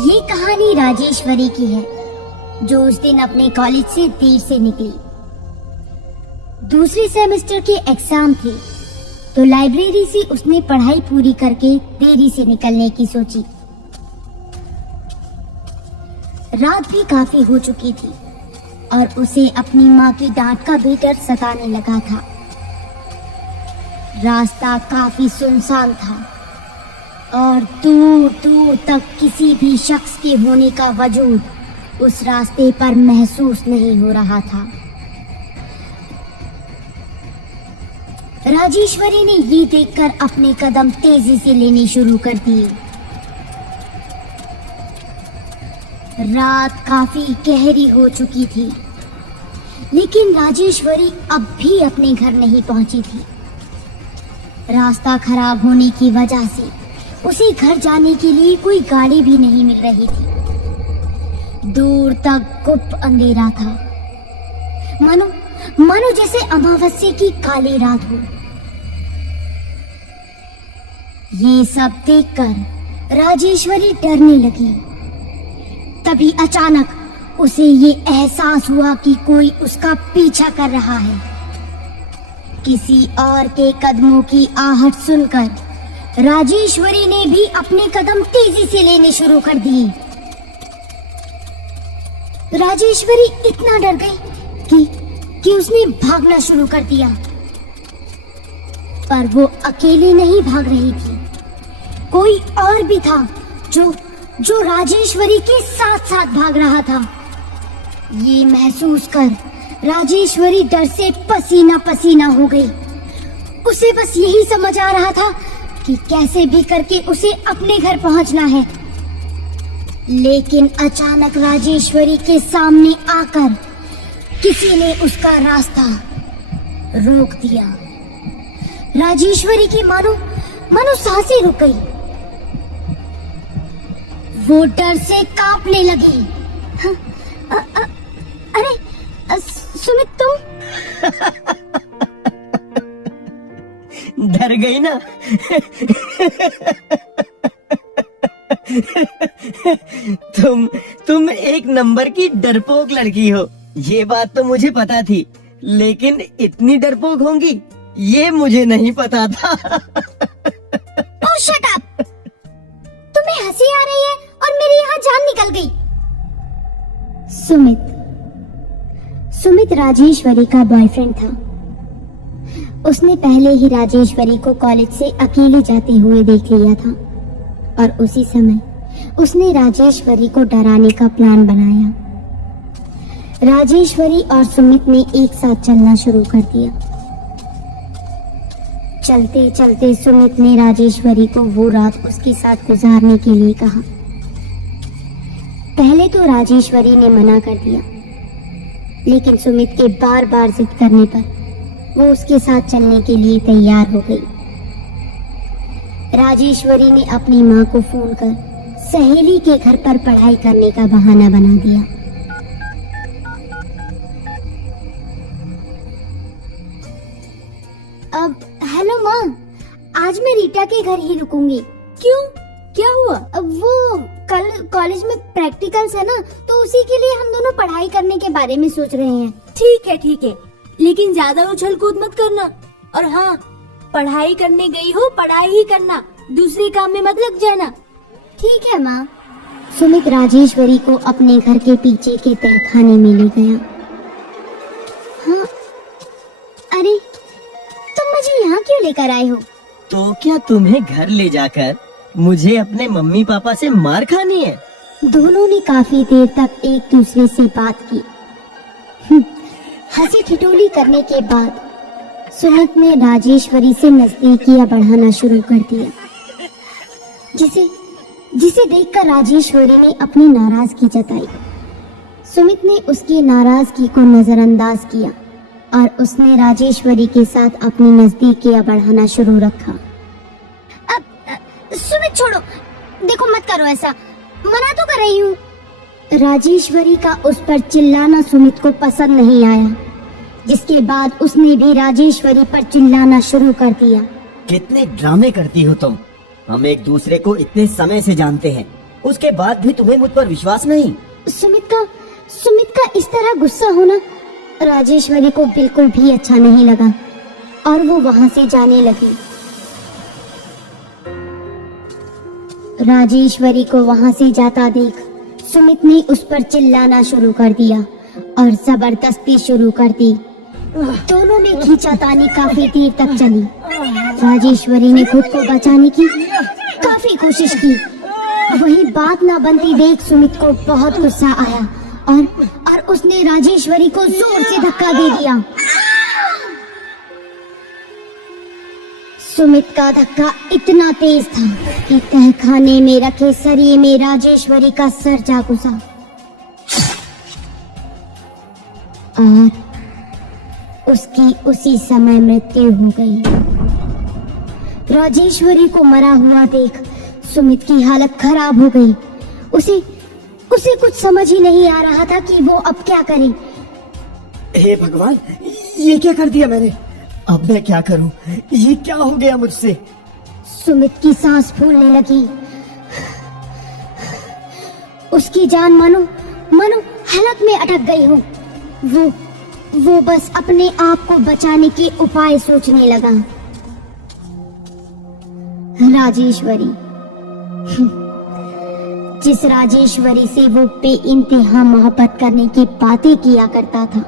ये कहानी राजेश्वरी की है, जो उस दिन अपने कॉलेज से देर से निकली। दूसरे सेमेस्टर के एग्जाम थे, तो लाइब्रेरी से उसने पढ़ाई पूरी करके देरी से निकलने की सोची। रात भी काफी हो चुकी थी और उसे अपनी माँ की डांट का भी डर सताने लगा था। रास्ता काफी सुनसान था और दूर दूर तक किसी भी शख्स के होने का वजूद उस रास्ते पर महसूस नहीं हो रहा था। राजेश्वरी ने ये देखकर अपने कदम तेजी से लेने शुरू कर दिए। रात काफी गहरी हो चुकी थी, लेकिन राजेश्वरी अब भी अपने घर नहीं पहुंची थी। रास्ता खराब होने की वजह से उसे घर जाने के लिए कोई गाड़ी भी नहीं मिल रही थी। दूर तक गुप्त अंधेरा था, मानो जैसे अमावस्या की काली रात हो। ये सब देखकर राजेश्वरी डरने लगी। तभी अचानक उसे ये एहसास हुआ कि कोई उसका पीछा कर रहा है। किसी और के कदमों की आहट सुनकर राजेश्वरी ने भी अपने कदम तेजी से लेने शुरू कर दिए। राजेश्वरी इतना डर गई कि उसने भागना शुरू कर दिया। पर वो अकेली नहीं भाग रही थी, कोई और भी था जो राजेश्वरी के साथ साथ भाग रहा था। ये महसूस कर राजेश्वरी डर से पसीना पसीना हो गई। उसे बस यही समझ आ रहा था कि कैसे भी करके उसे अपने घर पहुंचना है। लेकिन अचानक राजेश्वरी के सामने आकर किसी ने उसका रास्ता रोक दिया। राजेश्वरी की मानो सांसें रुक गई। वो डर से कांपने लगी। अरे सुमित, तुम डर गई ना? तुम एक नंबर की डरपोक लड़की हो, ये बात तो मुझे पता थी, लेकिन इतनी डरपोक होंगी ये मुझे नहीं पता था। ओह शट अप! तुम्हें हंसी आ रही है और मेरी यहाँ जान निकल गई। सुमित राजेश्वरी का बॉयफ्रेंड था। उसने पहले ही राजेश्वरी को कॉलेज से अकेले जाते हुए देख लिया था और उसी समय उसने राजेश्वरी को डराने का प्लान बनाया। राजेश्वरी और सुमित ने एक साथ चलना शुरू कर दिया। चलते चलते सुमित ने राजेश्वरी को वो रात उसके साथ गुजारने के लिए कहा। पहले तो राजेश्वरी ने मना कर दिया, लेकिन सुमित के बार बार जिद करने पर वो उसके साथ चलने के लिए तैयार हो गई। राजेश्वरी ने अपनी माँ को फोन कर सहेली के घर पर पढ़ाई करने का बहाना बना दिया। अब हेलो माँ, आज मैं रीटा के घर ही रुकूंगी। क्यों, क्या हुआ? अब वो कल कॉलेज में प्रैक्टिकल्स है ना, तो उसी के लिए हम दोनों पढ़ाई करने के बारे में सोच रहे हैं। ठीक है, लेकिन ज्यादा उछल कूद मत करना। और हाँ, पढ़ाई करने गई हो, पढ़ाई ही करना, दूसरे काम में मत लग जाना। ठीक है माँ। सुमित राजेश्वरी को अपने घर के पीछे के तहखाने में ले गया। हाँ, अरे तुम मुझे यहाँ क्यों लेकर आए हो? तो क्या तुम्हें घर ले जाकर मुझे अपने मम्मी पापा से मार खानी है? दोनों ने काफी देर तक एक दूसरे से बात की। हंसी ठिठोली करने के बाद सुमित ने राजेश्वरी से नजदीकियां बढ़ाना शुरू कर दिया, जिसे देखकर राजेश्वरी ने अपनी नाराजगी जताई। सुमित ने उसकी नाराजगी को नजरअंदाज किया और उसने राजेश्वरी के साथ अपनी नजदीकियां बढ़ाना शुरू रखा। अब सुमित छोड़ो, देखो मत करो ऐसा, मना तो कर रही हूँ। राजेश्वरी का उस पर चिल्लाना सुमित को पसंद नहीं आया, जिसके बाद उसने भी राजेश्वरी पर चिल्लाना शुरू कर दिया। कितने ड्रामे करती हो तुम। हम एक दूसरे को इतने समय से जानते हैं, उसके बाद भी तुम्हें मुझ पर विश्वास नहीं। सुमित का इस तरह गुस्सा होना राजेश्वरी को बिल्कुल भी अच्छा नहीं लगा और वो वहां से जाने लगी। राजेश्वरी को वहां से जाता देख सुमित ने उस पर चिल्लाना शुरू कर दिया और जबरदस्ती शुरू कर दी। दोनों में खींचातानी काफी देर तक चली। राजेश्वरी ने खुद को बचाने की काफी कोशिश की। वही बात ना बनती देख सुमित को बहुत गुस्सा आया और उसने राजेश्वरी को जोर से धक्का दे दिया। सुमित का धक्का इतना तेज था कि तहखाने में रखे सरिये में राजेश्वरी का सर जा घुसा और उसकी उसी समय मृत्यु हो गई। राजेश्वरी को मरा हुआ देख सुमित की हालत खराब हो गई। उसे कुछ समझ ही नहीं आ रहा था कि वो अब क्या करे। हे भगवान, ये क्या कर दिया मैंने? अब मैं क्या करूं? ये क्या हो गया मुझसे? सुमित की सांस फूलने लगी। उसकी जान मानो हलक में अटक गई हो। वो बस अपने आप को बचाने के उपाय सोचने लगा। राजेश्वरी, जिस राजेश्वरी से वो बेइंतहा मोहब्बत करने की बातें किया करता था,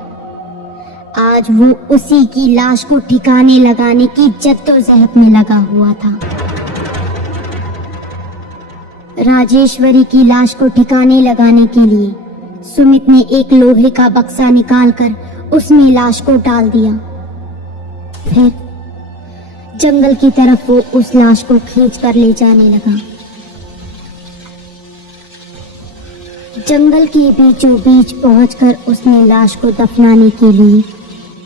आज वो उसी की लाश को ठिकाने लगाने की जद्दोजहद में लगा हुआ था। राजेश्वरी की लाश को ठिकाने लगाने के लिए सुमित ने एक लोहे का बक्सा निकालकर उसमें लाश को डाल दिया। फिर जंगल की तरफ वो उस लाश को खींचकर ले जाने लगा। जंगल के बीचों बीच पहुंचकर उसने लाश को दफनाने के लिए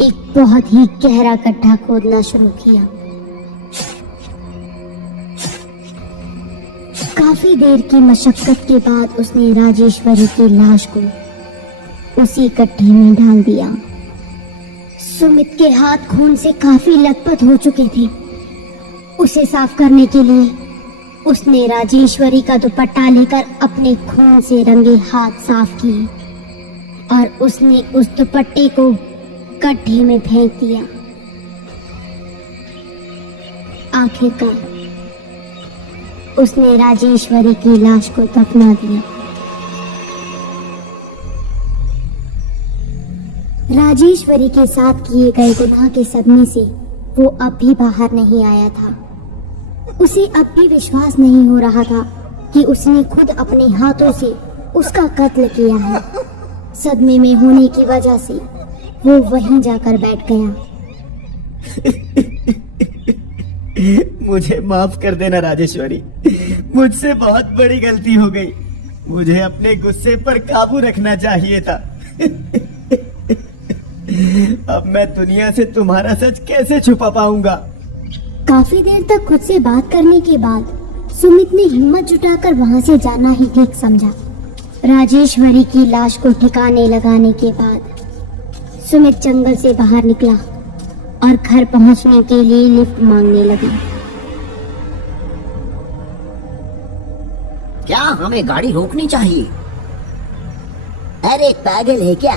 एक बहुत ही गहरा गड्ढा खोदना शुरू किया। काफी देर की मशक्कत के बाद उसने राजेश्वरी की लाश को उसी गड्ढे में डाल दिया। सुमित के हाथ खून से काफी लथपथ हो चुके थे। उसे साफ करने के लिए उसने राजेश्वरी का दुपट्टा लेकर अपने खून से रंगे हाथ साफ किए और उसने उस दुपट्टे को गड्ढे में फेंक दिया। आखिरकार उसने राजेश्वरी की लाश को दफना दिया। राजेश्वरी के साथ किए गए गुनाह के सदमे से वो अब भी बाहर नहीं आया था। उसे अब भी विश्वास नहीं हो रहा था कि उसने खुद अपने हाथों से उसका कत्ल किया है। सदमे में होने की वजह से वो वहीं जाकर बैठ गया। मुझे माफ कर देना राजेश्वरी, मुझसे बहुत बड़ी गलती हो गई। मुझे अपने गुस्से पर काबू रखना चाहिए था। अब मैं दुनिया से तुम्हारा सच कैसे छुपा पाऊंगा? काफी देर तक खुद से बात करने के बाद सुमित ने हिम्मत जुटाकर वहां से जाना ही ठीक समझा। राजेश्वरी की लाश को ठिकाने लगाने के बाद सुमित जंगल से बाहर निकला और घर पहुंचने के लिए लिफ्ट मांगने लगा। क्या हमें गाड़ी रोकनी चाहिए? अरे पागल है क्या?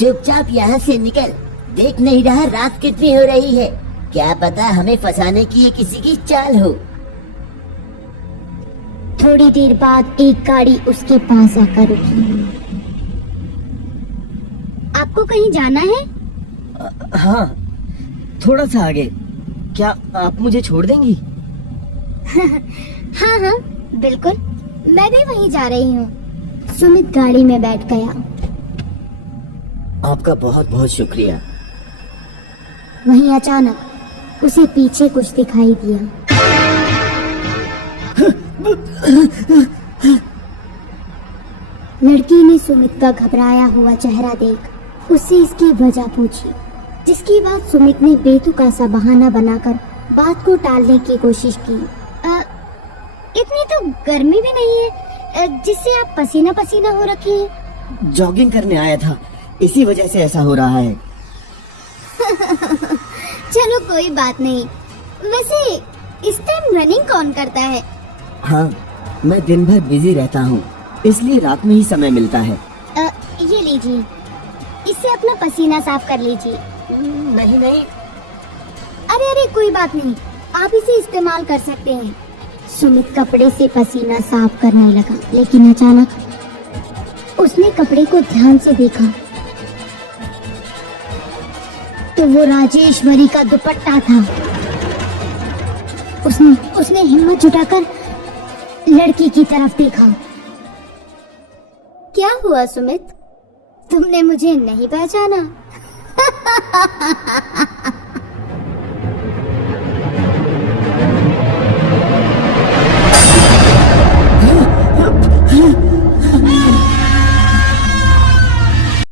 चुपचाप यहाँ से निकल। देख नहीं रहा रात कितनी हो रही है? क्या पता हमें फंसाने की ये किसी की चाल हो। थोड़ी देर बाद एक गाड़ी उसके पास आकर रुकी। आपको कहीं जाना है? हाँ, थोड़ा सा आगे। क्या आप मुझे छोड़ देंगी? हाँ हाँ बिल्कुल, मैं भी वहीं जा रही हूँ। सुमित गाड़ी में बैठ गया। आपका बहुत बहुत शुक्रिया। वहीं अचानक उसे पीछे कुछ दिखाई दिया। लड़की ने सुमित का घबराया हुआ चेहरा देख उससे इसकी वजह पूछी, जिसके बाद सुमित ने बेतुका सा बहाना बनाकर बात को टालने की कोशिश की। इतनी तो गर्मी भी नहीं है जिससे आप पसीना पसीना हो रखे हैं। जॉगिंग करने आया था, इसी वजह से ऐसा हो रहा है। चलो कोई बात नहीं। वैसे इस टाइम रनिंग कौन करता है? हाँ, मैं दिन भर बिजी रहता हूँ, इसलिए रात में ही समय मिलता है। ये लीजिए, इससे अपना पसीना साफ कर लीजिए। नहीं नहीं, अरे अरे कोई बात नहीं, आप इसे इस्तेमाल कर सकते हैं। सुमित कपड़े से पसीना साफ करने लगा, लेकिन अचानक उसने कपड़े को ध्यान से देखा तो वो राजेश्वरी का दुपट्टा था। उसने हिम्मत जुटाकर लड़की की तरफ देखा। क्या हुआ सुमित, तुमने मुझे नहीं पहचाना?